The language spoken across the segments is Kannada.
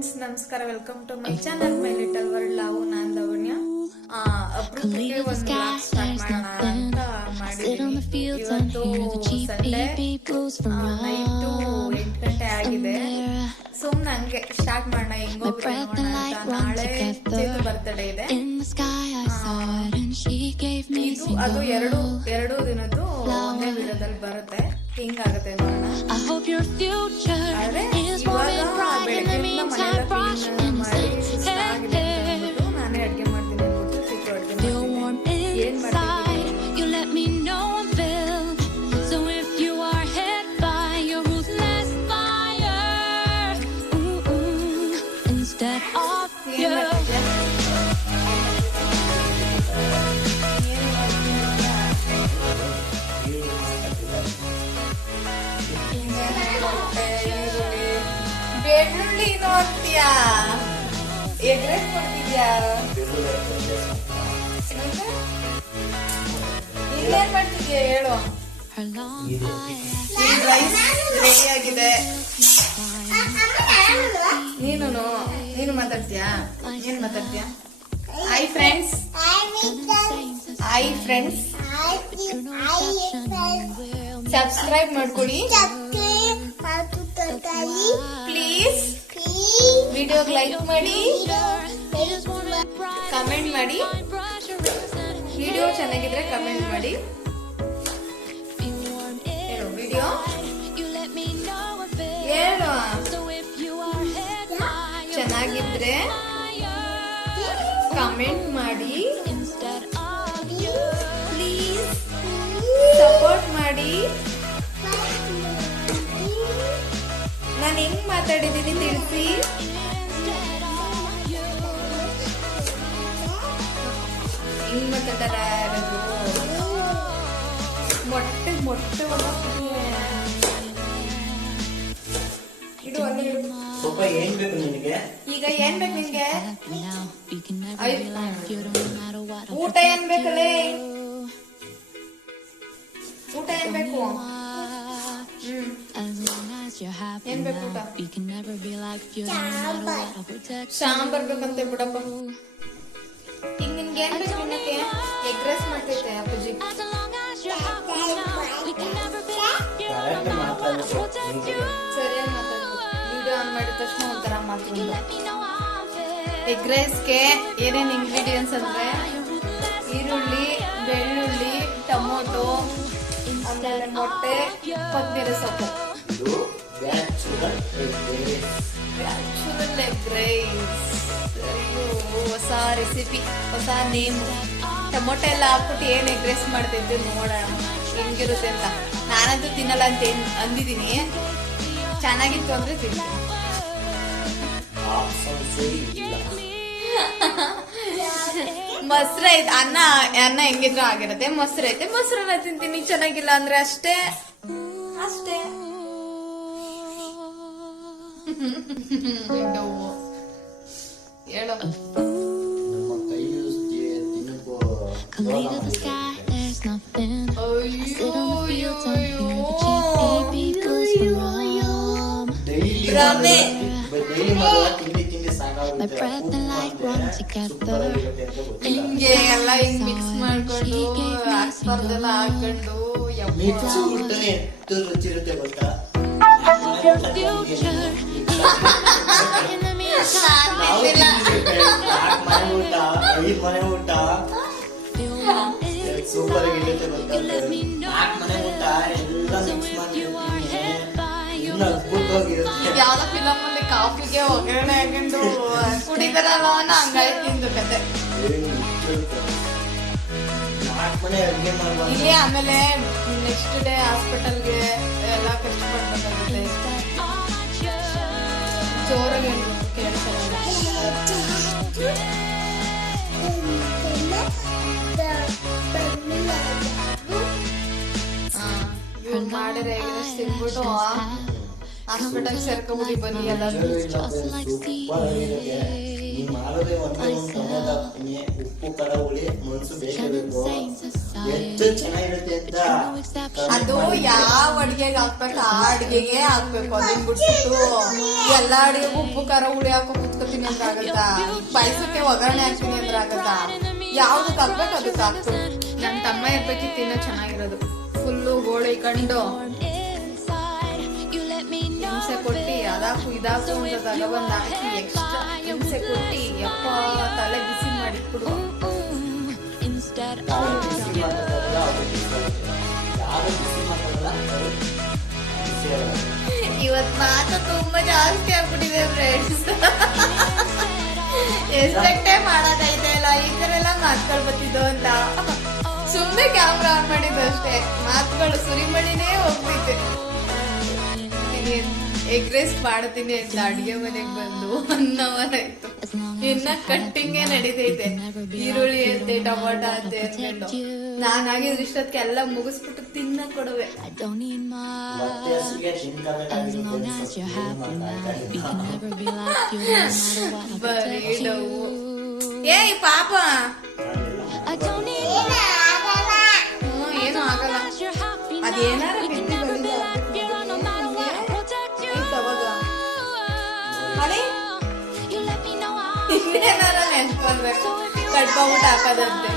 ಫ್ರೆಂಡ್ಸ್, ನಮಸ್ಕಾರ. Welcome to my channel my little world. ನಾನು ಲಾವಣ್ಯ. ಅಪ್ರೂಪಕ್ಕೆ ಒಂದು ಬ್ಲಾಗ್ ಸ್ಟಾರ್ಟ್ ಮಾಡೋಣ ಅಂತ ಮಾಡಿದ್ದೀನಿ. ಇವತ್ತು ಸಂಡೇ ನೈಟು 8 ಗಂಟೆ ಆಗಿದೆ. ಸುಮ್ಮನೆ ಹಂಗೆ ಸ್ಟಾರ್ಟ್ ಮಾಡೋಣ, ಹೆಂಗೋ ನಾಳೆ ಚೇತು ಬರ್ತಡೇ ಇದೆ. ಅದು ಎರಡು ದಿನದ್ದು ಒಂದೇ ವಿಡಿಯೋದಲ್ಲಿ ಬರುತ್ತೆ. ಹಿಂಗಾಗುತ್ತೆ ನೋಡೋಣ. ಆದ್ರೆ ಇವಾಗ ಬೆಳಗ್ಗೆಯಿಂದ ಮನೆಯೆಲ್ಲ ಕ್ಲೀನ್ ಮಾಡಿ ಸುಸ್ತಾಗಿದೆ ಅಂದ್ಬಿಟ್ಟು ನಾನೇ ಅಡ್ಗೆ ಮಾಡ್ತೀನಿ ಅಂದ್ಬಿಟ್ಟು ಚಿಕ್ಕ ಅಡ್ಗೆ ಮಾಡ್ತೀನಿ. ಏನ್ ಮಾಡ್ತೀನಿ ಬೆಳ್ಳುಳ್ಳಿ ನೋಡ್ತೀಯಾ? ಎಗ್ರೆಸ್ ಕೊಡ್ತಿದ್ಯಾ? ಇನ್ನೇನ್ ಮಾಡ್ತಿದ್ಯಾ ಹೇಳು? ರೈಸ್ ರೆಡಿ ಆಗಿದೆ. ನೀನು ಮಾತಾಡ್ತೀಯಾ? ಏನ್ ಮಾತಾಡ್ತೀಯಾ? ಹಾಯ್ ಫ್ರೆಂಡ್ಸ್, ಸಬ್ಸ್ಕ್ರೈಬ್ ಮಾಡ್ಕೊಳ್ಳಿ ಪ್ಲೀಸ್. ವಿಡಿಯೋಗೆ ಲೈಕ್ ಮಾಡಿ, ಕಮೆಂಟ್ ಮಾಡಿ. ವಿಡಿಯೋ ಚೆನ್ನಾಗಿದ್ರೆ ಕಮೆಂಟ್ ಮಾಡಿ. ವಿಡಿಯೋ ಹೇಳು, ಚೆನ್ನಾಗಿದ್ರೆ ಕಮೆಂಟ್ ಮಾಡಿ, ಪ್ಲೀಸ್ ಸಪೋರ್ಟ್ ಮಾಡಿ. ನಾನು ಹೆಂಗ್ ಮಾತಾಡಿದ್ದೀನಿ ತಿಳಿಸಿ. ಹೆಂಗ್ ಮಾತಾಡ್ತಾರ ಮೊಟ್ಟೆ ಇಡು ಅಲ್ಲಿ ಇಡು. ಈಗ ಏನ್ ಬೇಕು ನಿನ್ಗೆ? ಊಟ ಏನ್ ಬೇಕಲ್ಲೇ? ಊಟ ಏನ್ ಬೇಕು? ಏನ್ ಬೇಕು ಊಟ? ಸಾಂಬಾರ್ ಬೇಕಂತೆ ಬಿಡಪ್ಪ. ಈಗ ನಿನ್ಗೆ ಏನ್ ಬೇಕು? ತಿನ್ನಕ್ಕೆ ಎಗ್ ರೈಸ್ ಮಾಡ್ತೈತೆ ಅಪ್ಪಾಜಿ. ಸರಿಯಾಗಿ ಮಾತಾಡ್ಬೇಕು. ವಿಡಿಯೋ ಆನ್ ಮಾಡಿದ ತಕ್ಷಣ ಒಂಥರ ಮಾತಾಡೋದು. ಎಗ್ ರೈಸ್ಗೆ ಏನೇನು ಇಂಗ್ರೀಡಿಯೆಂಟ್ಸ್ ಅಂದ್ರೆ ಈರುಳ್ಳಿ, ಬೆಳ್ಳುಳ್ಳಿ, ಟೊಮೊಟೊ, ಆಮೇಲೆ ಮೊಟ್ಟೆ, ಕೊತ್ತಂಬರಿ ಸೊಪ್ಪು. ಎಗ್ ರೈಸ್ ಹೊಸ ರೆಸಿಪಿ, ಹೊಸ ನೇಮ್. ಟೊಮೊಟೊ ಎಲ್ಲ ಹಾಕ್ಬಿಟ್ಟು ಏನ್ ಎಗ್ ರೈಸ್ ಮಾಡ್ತಿದ್ದೆ ನೋಡೋಣ ಹೆಂಗಿರುತ್ತೆ ಅಂತ. ನಾನಂತೂ ತಿನ್ನಲ್ಲ ಅಂತ ಅಂದಿದ್ದೀನಿ. ಚೆನ್ನಾಗಿತ್ತು ಅಂದ್ರೆ ತಿಂತೀನಿ. ಮೊಸರು ಐತೆ, ಅನ್ನ ಹೆಂಗಿದ್ರು ಆಗಿರತ್ತೆ. ಮೊಸರು ಐತೆ, ಮೊಸರನ್ನ ತಿಂತೀನಿ. ಚೆನ್ನಾಗಿಲ್ಲ ಅಂದ್ರೆ ಅಷ್ಟೇ. ಹೇಳೋ. ಹಿಂಗೆ ಎಲ್ಲ ಹಿಂಗ್ ಮಿಕ್ಸ್ ಮಾಡ್ಕೊಂಡು ಹಾಕ್ಬಾರ್ದೆಲ್ಲ ಹಾಕೊಂಡು ರುಚಿರುತ್ತೆ ಗೊತ್ತಾ? ಮನೆ ಊಟ ಸೂಪರ್ ಆಗಿರುತ್ತೆ ಗೊತ್ತಾ? ಮನೆ ಊಟ ಎಲ್ಲ ಮಿಕ್ಸ್ ಮಾಡಿ ಅದ್ಭುತವಾಗಿರುತ್ತೆ. ಯಾವ್ದೋ ಫಿಲಮ್ ಅಲ್ಲಿ ಕಾಫಿಗೆ ಒಗ್ಗರಣೆ ಹಾಕೊಂಡು ಕುಡಿತಾರಲ್ಲ ಅನ್ನೋ ಹಂಗಾಗಿ ತಿಂದು ಕತೆ ಇಲ್ಲಿ. ಆಮೇಲೆ ನೆಕ್ಸ್ಟ್ ಡೇ ಹಾಸ್ಪಿಟಲ್ಗೆ ಎಲ್ಲ ಕಷ್ಟಪಡ್ಬೇಕಾಗುತ್ತೆ. ಜೋರಾಗಿ ಕೇಳ್ತಾರೆ. ಮಾಡಿದ್ರೆ ತಿನ್ಬಿಟ್ಟು ಹಾಸ್ಪಿಟಲ್ ಸೇರ್ಕೊಂಡ್ಬಿಟ್ಟು ಬನ್ನಿ ಎಲ್ಲ. ಉಪ್ಪು ಖಾರ ಹುಳಿ ಮನ್ಸು ಬೇಕಾಗಬೇಕು. ಎಷ್ಟು ಚೆನ್ನಾಗಿರುತ್ತೆ ಅಂತ ಅದು ಯಾವ ಅಡ್ಗೆಗೆ ಹಾಕ್ಬೇಕು ಆ ಅಡ್ಗೆಗೆ ಹಾಕ್ಬೇಕು. ಅದನ್ನ ಬಿಟ್ಬಿಟ್ಟು ಎಲ್ಲಾ ಅಡ್ಗೆಗೂ ಉಪ್ಪು ಖಾರ ಹುಳಿ ಹಾಕೋ ಕುತ್ಕೋತೀನಿ ಅಂದ್ರೆ ಆಗತ್ತಾ? ಪಾಯಸಕ್ಕೆ ಒಗ್ಗರಣೆ ಹಾಕ್ತೀನಿ ಅಂದ್ರೆ ಆಗತ್ತಾ? ಯಾವ್ದಕ್ ಹಾಕ್ಬೇಕು ಅದಕ್ಕೆ ಹಾಕ್ತು. ನನ್ ತಮ್ಮ ಇರ್ಬೇಕಿತ್ತು ಇನ್ನೂ ಚೆನ್ನಾಗಿರೋದು. ಫುಲ್ಲು ಗೋಳಿ ಕಂಡು ಹಿಂಸೆ ಕೊಟ್ಟಿ ಅದಾಕು ಇದಾಕು ಅಂತ ತಗೊಬಂದ್ ಹಾಕಿ ಎಕ್ಸ್ಟ್ರಾ ಹಿಂಸೆ ಕೊಟ್ಟಿ ಯಪ್ಪ ತಲೆ ಬಿಸಿ ಮಾಡಿ ಕೊಡು. ಇವತ್ ಮಾತ್ರ ತುಂಬಾ ಜಾಸ್ತಿ ಆಗ್ಬಿಟ್ಟಿದೆ ಫ್ರೆಂಡ್ಸ್. ಎಷ್ಟೇ ಮಾಡಕೈತೆ ಇಲ್ಲ ಈ ತರ ಎಲ್ಲ ಮಾತುಗಳು ಬರ್ತಿದ್ದು ಅಂತ ಸುಮ್ನೆ ಕ್ಯಾಮ್ರಾ ಆನ್ ಮಾಡಿದ್ದು ಅಷ್ಟೇ. ಮಾತುಗಳು ಸುರಿಮಣಿನೇ ಹೋಗ್ತೈತೆ. ಎಗ್ ರೈಸ್ ಮಾಡ್ತೀನಿ ಅಂತ ಅಡ್ಗೆ ಮನೆಗ್ ಬಂದು 1 hour ಆಯ್ತು. ಇನ್ನ ಕಟ್ಟಿಂಗೇ ನಡೀತೈತೆ. ಈರುಳ್ಳಿ ಅಂತೆ ಟೊಮೊಟೊ ಅಂತೆ ಅಂದ್ಕೊಂಡು ನಾನಾಗಿದ್ರೆ ಇಷ್ಟೊತ್ತಿಗೆ ಎಲ್ಲ ಮುಗಿಸ್ಬಿಟ್ಟು ತಿನ್ನ ಕೊಡುವೆ. ಬರೀ ಡವ್ವು. ಏಯ್ ಪಾಪ ಏನು ಆಗಲ್ಲ. ಅದೇನಾರ ಇನ್ನೇನಾರ ನೆನ್ಸ್ಕೊಳ್ಬೇಕು ಕಟ್ಕೊಂಡ್ಬಿಟ್ಟು ಹಾಕೋದಂತೆ.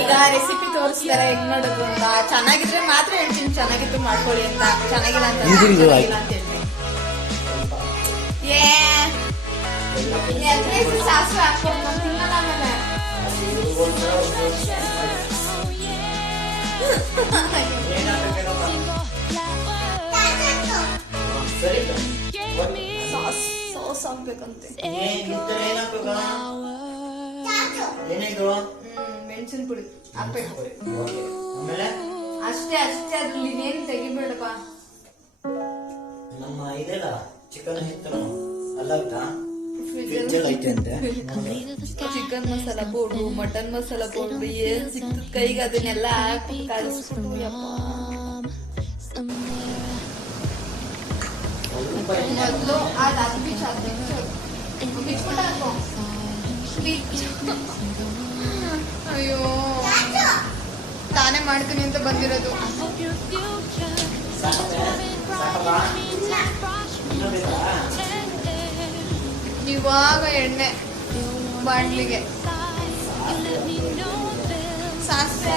ಈಗ ರೆಸಿಪಿ ತೋರಿಸ್ತಾರೆ ಹೆಂಗ್ ಮಾಡೋದು ಅಂತ. ಚೆನ್ನಾಗಿದ್ರೆ ಮಾತ್ರ ಹೇಳ್ತೀನಿ ಚೆನ್ನಾಗಿತ್ತು ಮಾಡ್ಕೊಳ್ಳಿ ಅಂತ. ಚೆನ್ನಾಗಿಲ್ಲ ಅಂತ ಹೇಳ್ತೀನಿ. ಸಾಸಿವೆ ಹಾಕ್ಕೊಂಡು ತಿನ್ನಲ್ಲ ಆಮೇಲೆ. ಸಾಸ್ ಹಾಕ್ಬೇಕಂತೆ. ಮೆಣಸಿನ ಪುಡಿ ಹಾಕ್ಬೇಕು ಅಷ್ಟೇ. ಅಷ್ಟೇ ಅದ್ರಲ್ಲಿ ಇನ್ನೇನು ತೆಗಿಬೇಡಪ್ಪ. ನಮ್ಮ ಇದೆಲ್ಲ chicken chicken masala powder mutton masala powder ಏನ್ ಸಿಕ್ತದ ಕೈಗೆ ಅದನ್ನೆಲ್ಲ ಹಾಕಿ ಕಲಿಸ್ಬಿಟ್ಟು ಮೊದಲು ಅದು ಅಯ್ಯೋ ತಾನೇ ಮಾಡ್ತೀನಿ ಅಂತ ಬಂದಿರೋದು. ಇವಾಗ ಎಣ್ಣೆ ಬಾಣ್ಲಿಗೆ ಸಾಸಿವೆ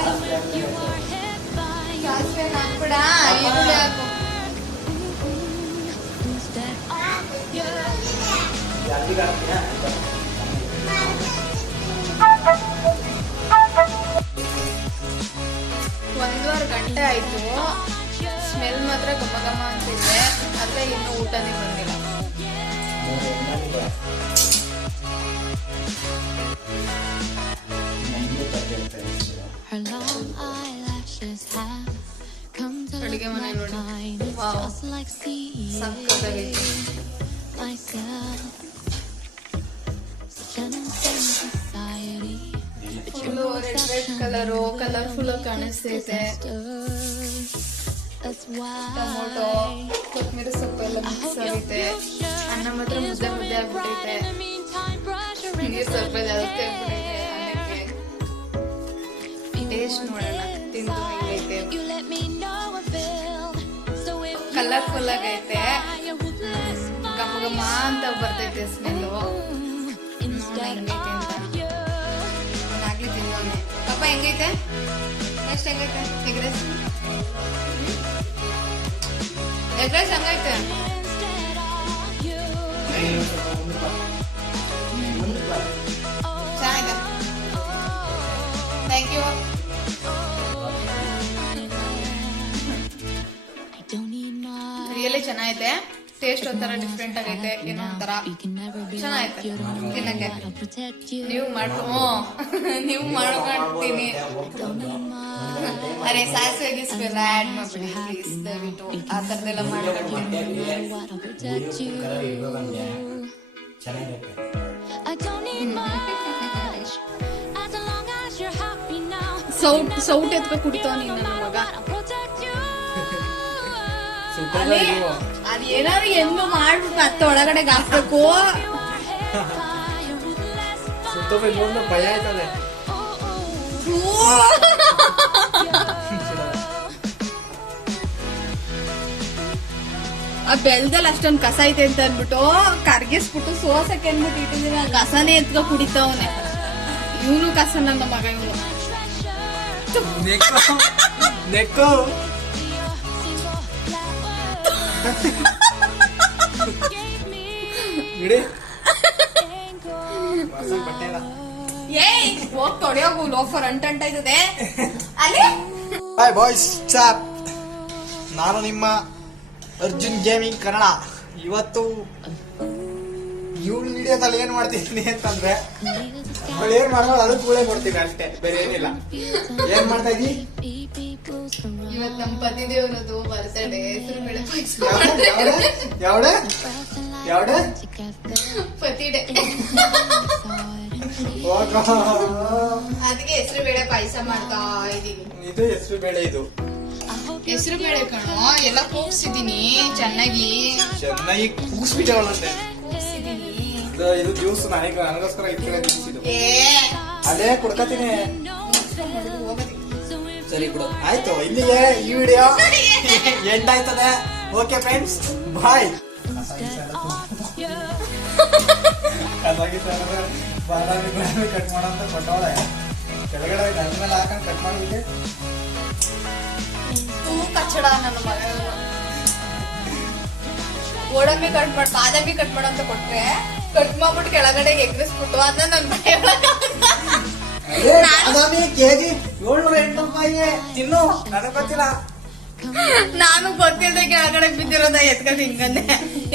ಹಾಕ್ಬಿಡ. ಈರುಳ್ಳಿ ಹಾಕು. ಒಂದೂವರೆ ಗಂಟೆ ಆಯ್ತು. ಸ್ಮೆಲ್ ಮಾತ್ರ ಘಮ ಘಮ ಅಂತಿದೆ. ಆದ್ರೆ ಇನ್ನು ಊಟನೇ ಬಂದಿಲ್ಲ. ಅಡುಗೆ ಮನೆ ನೋಡಿ ಸಕ್ಕತ್ತಾಗೈತೆ. ಫುಲ್ಲು ರೆಡ್ ಕಲರು ಕಲರ್ಫುಲ್ ಕಾಣಿಸ್ತೈತೆ. ಟೊಮೊಟೊ ಕೊತ್ತಂಬರಿ ಸೊಪ್ಪು ಎಲ್ಲ ಮಿಕ್ಸ್ ಆಗೈತೆ. ಅನ್ನ ಮಾತ್ರ ಮುದ್ದೆ ಮುದ್ದೆ ಆಗ್ಬಿಟ್ಟೈತೆ. ನೀರು ಸ್ವಲ್ಪ ಜಾಸ್ತಿ ಆಗ್ಬಿಟ್ಟೈತೆ ಅನ್ನಕ್ಕೆ. ಟೇಸ್ಟ್ ನೋಡೋಣ ತಿಂದು ಹೆಂಗೈತೆ. ಕಲರ್ಫುಲ್ ಆಗೈತೆ. ಘಮ ಘಮ ಅಂತ ಬರ್ತೈತೆ ಸ್ಮೆಲ್ಲು. ಹೆಂಗೈತೆ ಅಂತ ನಾಗ್ಲಿ ತಿನ್ನೋನೆ. ಪಾಪ ಹೆಂಗೈತೆ? ನೆಕ್ಸ್ಟ್ ಹೆಂಗೈತೆ? ಎಗ್ ರೈಸ್ ಹೆಂಗೈತೆ? ಚೆನ್ನಾಗಿದೆ. Thank you. ರಿಯಲಿ ಚೆನ್ನಾಗೈತೆ. ಟೇಸ್ಟ್ ಒಂಥರ ಡಿಫ್ರೆಂಟ್ ಆಗೈತೆ. ಏನೋ ಒಂಥರ ಚೆನ್ನಾಗೈತೆ ತಿನ್ನಕ್ಕೆ. ನೀವು ಮಾಡ್ಕೊಳ್ತೀನಿ. ಅರೆ ಸಾಸಿವೆ ಗಿಸ್ವೆಲ್ಲ ಆ್ಯಡ್ ಮಾಡ್ಬಿಡಿ ಪ್ಲೀಸ್ ದಯವಿಟ್ಟು. ಆ ಥರದ್ದೆಲ್ಲ ಮಾಡ್ಕೊಳ್ತೀನಿ. ಸೌಟ್ ಎತ್ಕೊ ಕುಡಿತಾವ ನೀನು ನನ್ನ ಮಗ. ಅದೇನಾದ್ರು ಎಂದು ಮಾಡ್ಬಿಟ್ಟು ಮತ್ತೆ ಒಳಗಡೆ ಹಾಕ್ಬೇಕು. ಭಯ ಆಯ್ತದೆ. ಆ ಬೆಲ್ದಲ್ಲಿ ಅಷ್ಟೊಂದ್ ಕಸ ಐತೆ ಅಂತ ಅನ್ಬಿಟ್ಟು ಕರ್ಗಿಸ್ಬಿಟ್ಟು ಸೋಸಕ್ಕೆ ಅನ್ಬಿಟ್ಟು ಇಟ್ಟಿದ್ದೀನಿ. ಆ ಕಸನೇ ಎತ್ಕೊ ಕುಡಿತಾವನೆ ಇವನು. ಕಸ ನನ್ನ ಮಗ ಇವನು. ನೆಕ್ಕು ಬಿಡಿ ಏಯ್ ಹೋಗ್ ತೊಡೆಯೋಗು ಲೋಫರ್ ಅಂಟಂಟಾಯ್ತದೆ ಅಲ್ಲಿ. Hi boys, chop. ನಾನು ನಿಮ್ಮ ಅರ್ಜುನ್ ಗೇಮಿಂಗ್ ಕನ್ನಡ. ಇವತ್ತು ಇವಳು ವಿಡಿಯೋದಲ್ಲಿ ಏನ್ ಮಾಡ್ತಿದ್ದೀನಿ ಅಂತಂದ್ರೆ ಅವಳು ಏನ್ ಮಾಡೋದು ಅದು ಕೂಳೆ ಕೊಡ್ತೀನಿ ಅಷ್ಟೇ, ಬೇರೆ ಏನಿಲ್ಲ. ಏನ್ ಮಾಡ್ತಾ ಇದ್ದಿ? ಇವತ್ ನಮ್ ಪತಿ ದೇವ್ರದು ಬರ್ತಡೆ. ಹೆಸರು ಬೇಳೆ ಪಾಯಸ. ಯಾವಡೆ ಯಾವಡೆ ಪತಿ ಡೇ. ಅದಕ್ಕೆ ಹೆಸರು ಬೇಳೆ ಪಾಯಸ ಮಾಡ್ತಾ ಇದೀವಿ. ಇದು ಹೆಸರು ಬೇಳೆ. ಇದು ಹೆಸರು ಬೇಳೆ ಕಣೋ, ಎಲ್ಲ ಕೂಗ್ಸಿದೀನಿ ಚೆನ್ನಾಗಿ. ಚೆನ್ನಾಗಿ ಕೂಗಿಸ್ಬಿಟ್ಟವಳಂತೆ. ಕೂಗ್ಸಿದೀನಿ. ಇದು ಜ್ಯೂಸ್ ನನಗೋಸ್ಕರ ಇಟ್ಟಿರೋ ಜ್ಯೂಸ್ ಇದು. ಏ ಅಲ್ಲೇ ಕುಡ್ಕತೀನಿ. ಸರಿ ಬಿಡು, ಆಯ್ತು. ಇಲ್ಲಿಗೆ ಈ ವಿಡಿಯೋ ಎಂಡ್ ಆಯ್ತದೆ. ಓಕೆ ಫ್ರೆಂಡ್ಸ್, ಬಾಯ್. ಬಾದಾಮಿ ಕಟ್ ಮಾಡಂತ ಕೊಟ್ಟವಳೆ. ಕೆಳಗಡೆ ಗಂಡ ಮೇಲೆ ಹಾಕೊಂಡು ಕಟ್ ಮಾಡ್ಬಿಟ್ಟೆ. ಕಚ್ಚಡ ನನ್ನ ಮಗ. ಗೋಡಂಬಿ ಕಟ್ ಮಾಡಿ ಬಾದಾಮಿ ಕಟ್ ಮಾಡಂತ ಕೊಟ್ರೆ ಕಟ್ ಮಾಡ್ಬಿಟ್ಟು ಕೆಳಗಡೆ ಎಗ್ರಿಸ್ಬಿಟ್ಟು ಅದನ್ನ ನನ್ನ ಬಾದಾಮಿ ಕೆಜಿ 708 ರೂಪಾಯಿ. ತಿನ್ನು, ನನಗೆ ಗೊತ್ತಿಲ್ಲ. ನಾನು ಗೊತ್ತಿಲ್ಲದೆ ಕೆಳಗಡೆ ಬಿದ್ದಿರೋದ ಎತ್ಕ ತಿಂಗಂದೆ.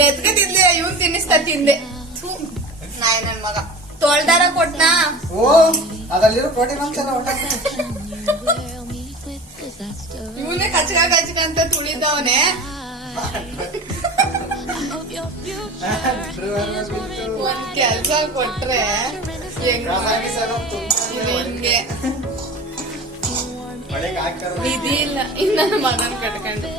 ಎತ್ಕ ತಿಂದೆ, ಇವ್ನು ತಿನ್ನಿಸ್ತಾ ತಿಂದೆ. ನಾಯಿ ನನ್ ಮಗ ತೊಳ್ದಾರ ಕೊಟ್ನಾ. ಓ, ಅದಲ್ಲಿರೋ ಪ್ರೋಟೀನ್ ಅಂಶ ಊಟ. ಇವನೇ ಕಚ್ಕ ಅಂತ ತುಳಿದವನೆ. ಒಂದ್ ಕೆಲ್ಸ ಕೊಟ್ರೆ ಹಿಂಗೆ ವಿಧಿ ಇಲ್ಲ. ಇನ್ನ ನನ್ನ ಮಗನ್ ಕಟ್ಕೊಂಡು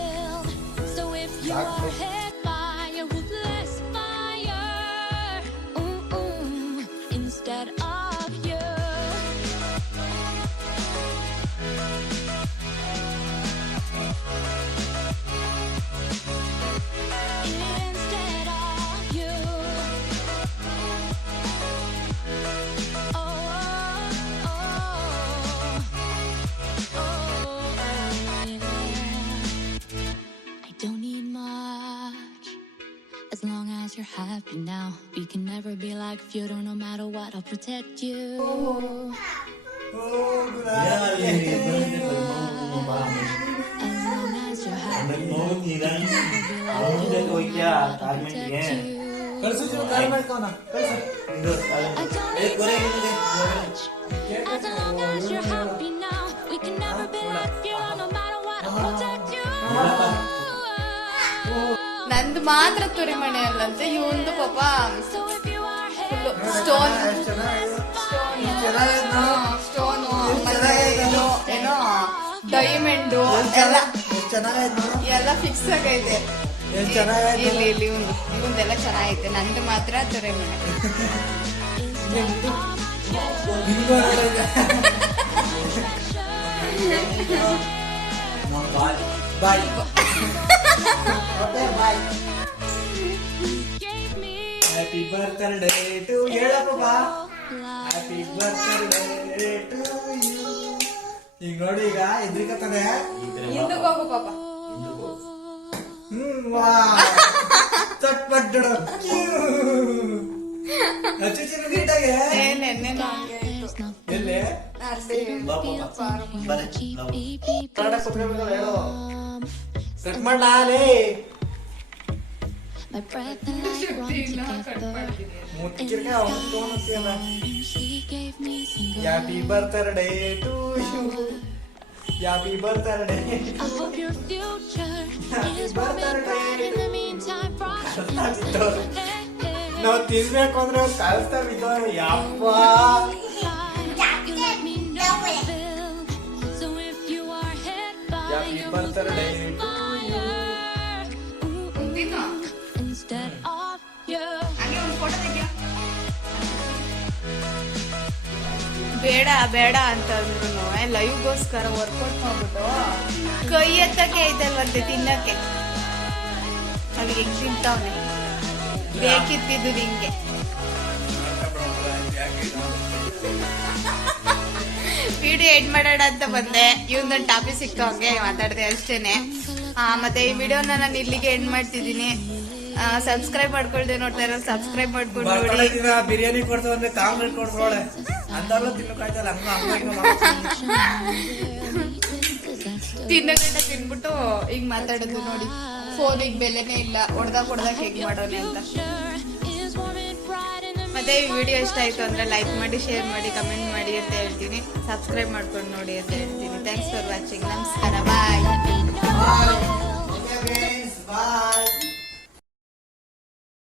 As long as you're happy now, we can never be like feudal. No matter what, I'll protect you. As long as you're happy now, we can never be like feudal. I'll protect you. I don't need much. As long as you're happy now, we can never be like feudal. No matter what, I'll protect you. ನಂದು ಮಾತ್ರ ತುರಿಮಣೆ ಅಲ್ಲಂತೆ. ಇವಂದು ಪಾಪ ಸ್ಟೋನ್ ಮತ್ತೆ ಏನೋ ಡೈಮಂಡು ಎಲ್ಲ ಫಿಕ್ಸ್ ಆಗೈತೆ. ಇಲ್ಲಿ ಇವಂದೆಲ್ಲ ಚೆನ್ನಾಗೈತೆ. ನಂದು ಮಾತ್ರ ತುರಿಮಣೆ. ಬಾಯ್. ಹ್ಯಾಪಿ ಬರ್ತ್ಡೇ ಟು ಹೇಳಪ್ಪ ಬಾ. Happy birthday to you. ಈಗ ನೋಡಿ, ಈಗ ಎದ್ರಿಕತ್ತಾನೆ. ಹಿಂದಕ್ಕೆ ಹೋಗು ಪಾಪ. ವಾ ಚಟ್ಪಟ್ಟು ಹಚ್ಚಿನ ಗೀಟಾಗೆ ನೆನ್ನೆ ಎಲ್ಲಿ ಕಟ್ ಮಾಡಲೇ My breath and light run together. ಮುಚ್ಚಿರ್ಕ ಅವನು She gave me single. Happy birthday to you. Happy birthday. I hope your future is bright. In the meantime, ನಾವು ತಿನ್ಬೇಕು ಅಂದ್ರೆ ಅವ್ರು ಕಳಿಸ್ತಾ ಬಿದ್ದವ್ರು. ಯಪ್ಪ you let me know Bill. So if you are hit by happy your birthday to you. instead of you. ಬೇಡ ಬೇಡ ಅಂತಂದ್ರು ಲೈವ್ಗೋಸ್ಕರ ವರ್ಕೌಟ್ ಮಾಡ್ಬಿಟ್ಟು ಕೈ ಎತ್ತಕ್ಕೆ ಐತಲ್ವಂತೆ ತಿನ್ನಕ್ಕೆ. ಅಲ್ಲಿ ಹೆಂಗ್ ತಿಂತಾವನೆ, ಬೇಕಿತ್ತಿದ್ದು ನಿಂಗೆ. ವಿಡಿಯೋ ಎಡ್ ಮಾಡೋಣ ಅಂತ ಬಂದೆ, ಇವೊಂದೊಂದು ಟಾಪಿಕ್ ಸಿಕ್ತು, ಹಂಗೆ ಮಾತಾಡ್ದೆ ಅಷ್ಟೇನೆ. ಮತ್ತೆ ಈ ವಿಡಿಯೋನ ನಾನು ಇಲ್ಲಿಗೆ ಎಂಡ್ ಮಾಡ್ತಿದ್ದೀನಿ. ಸಬ್ಸ್ಕ್ರೈಬ್ ಮಾಡ್ಕೊಳ್ದೆ ನೋಡ್ತಾ ಇರೋ ಸಬ್ಸ್ಕ್ರೈಬ್ ಮಾಡ್ಕೊಂಡು ನೋಡಿ. ಬಿರಿಯಾನಿ ಕೊಡ್ತಾವ ಅಂದ್ರೆ ಕಾಂಗ್ರೆಸ್ ಕೊಡ್ತಾವಳೆ ಅಂತಾರಲ್ಲ, ತಿನ್ನಕಾಯ್ತಲ್ಲ ತಿನ್ನೋ ಗಂಟ ತಿನ್ಬಿಟ್ಟು ಈಗ ಮಾತಾಡೋದು ನೋಡಿ. ಫೋನಿಗೆ ಬೆಲೆನೇ ಇಲ್ಲ, ಹೊಡ್ದಾಗ ಹೇಗ್ ಮಾಡೋಣ ಅಂತ. ಮತ್ತೆ ಈ ವಿಡಿಯೋ ಇಷ್ಟ ಆಯ್ತು ಅಂದ್ರೆ ಲೈಕ್ ಮಾಡಿ, ಶೇರ್ ಮಾಡಿ, ಕಮೆಂಟ್ ಮಾಡಿ ಅಂತ ಹೇಳ್ತೀನಿ. ಸಬ್ಸ್ಕ್ರೈಬ್ ಮಾಡ್ಕೊಂಡು ನೋಡಿ ಅಂತ ಹೇಳ್ತೀನಿ. Thanks for watching. ನಮಸ್ಕಾರ, ಬಾಯ್. ಬಾಯ್.